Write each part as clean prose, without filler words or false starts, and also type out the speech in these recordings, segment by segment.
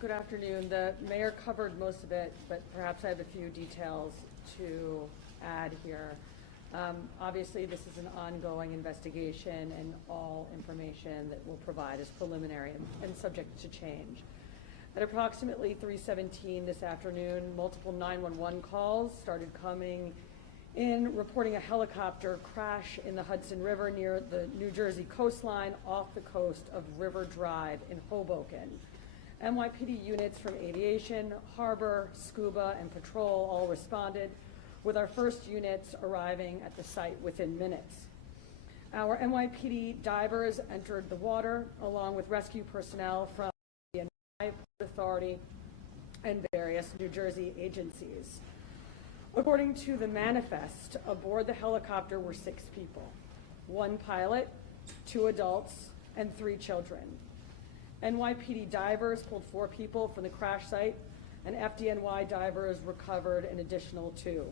Good afternoon. The mayor covered most of it, but perhaps I have a few details to add here. Obviously, this is an ongoing investigation, and all information that we'll provide is preliminary and subject to change. At approximately 3:17 this afternoon, multiple 911 calls started coming in reporting a helicopter crash in the Hudson River near the New Jersey coastline off the coast of River Drive in Hoboken. NYPD units from aviation, harbor, scuba, and patrol all responded, with our first units arriving at the site within minutes. Our NYPD divers entered the water along with rescue personnel from the Port Authority and various New Jersey agencies. According to the manifest, aboard the helicopter were 6 people, 1 pilot, 2 adults, and 3 children. NYPD divers pulled 4 people from the crash site, and FDNY divers recovered an additional 2.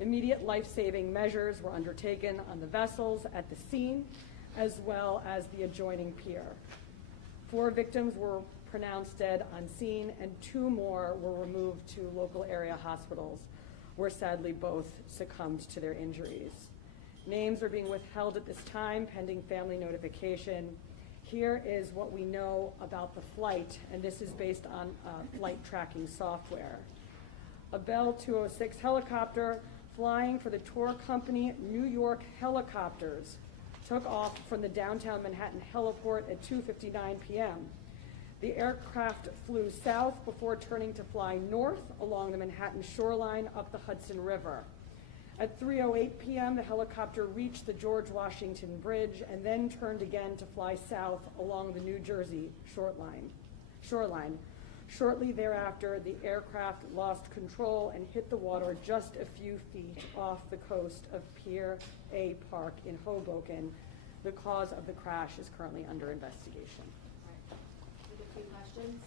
Immediate life-saving measures were undertaken on the vessels at the scene, as well as the adjoining pier. 4 victims were pronounced dead on scene, and 2 more were removed to local area hospitals, where sadly both succumbed to their injuries. Names are being withheld at this time pending family notification. Here is what we know about the flight, and this is based on flight tracking software. A Bell 206 helicopter flying for the tour company New York Helicopters took off from the downtown Manhattan heliport at 2:59 p.m. The aircraft flew south before turning to fly north along the Manhattan shoreline up the Hudson River. At 3:08 p.m., the helicopter reached the George Washington Bridge and then turned again to fly south along the New Jersey shoreline. Shortly thereafter, the aircraft lost control and hit the water just a few feet off the coast of Pier A Park in Hoboken. The cause of the crash is currently under investigation. Few questions.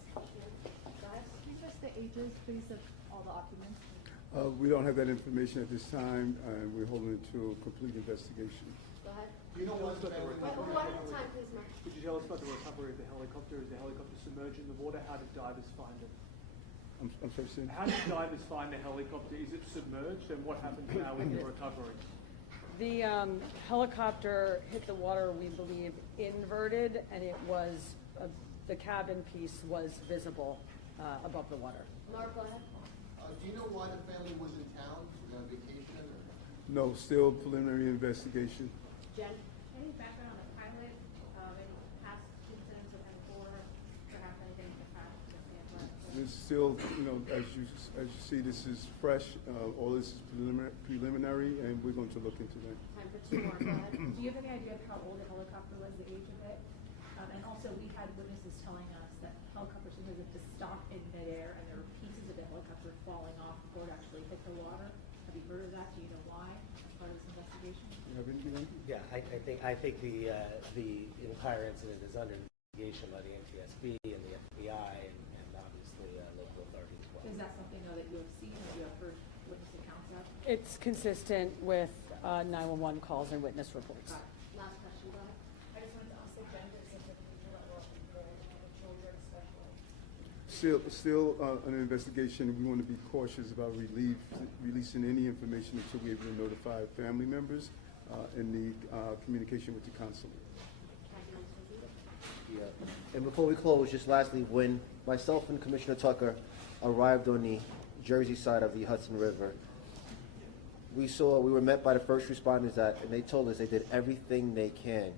Guys, can you list the ages, please, of all the occupants? We don't have that information at this time, and we're holding it to a complete investigation. Go ahead. Do you know what's the recovery? One at a time, please, Mark. Could you tell us about the recovery of the helicopter? Is the helicopter submerged in the water? How did divers find it? I'm sorry, Sam? How did divers find the helicopter? Is it submerged? And what happens now with the recovery? The helicopter hit the water, we believe, inverted, and it was the cabin piece was visible above the water. Mark, go ahead. Do you know why the family was in town? Was they on vacation? No, still preliminary investigation. Jen? Any background on the pilot? Any past incidents with him or perhaps anything in the past? It's still, as you see, this is fresh. All this is preliminary, and we're going to look into that. Time for 2 more. Go ahead. Do you have any idea of how old the helicopter was, the age of it? And also, we had witnesses telling us that helicopters sometimes have to stop in midair, and there were pieces of the helicopter falling off before it actually hit the water. Have you heard of that? Do you know why? As part of this investigation? You have anything? Yeah, I think the entire incident is under investigation by the NTSB and the FBI and obviously local authorities as well. Is that something though that you have seen or you have heard witness accounts of? It's consistent with 911 calls and witness reports. All right. Last question. Go ahead. I just wanted to ask the gender specifically level of the children especially. Still an investigation. We want to be cautious about releasing any information until we're able to notify family members and the communication with the consulate. Yeah. And before we close, just lastly, when myself and Commissioner Tucker arrived on the Jersey side of the Hudson River, we were met by the first responders and they told us they did everything they can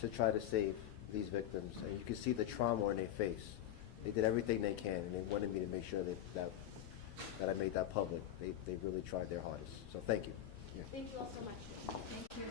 to try to save these victims. And you can see the trauma on their face. They did everything they can, and they wanted me to make sure that I made that public. They really tried their hardest. So thank you. Yeah. Thank you all so much. Thank you.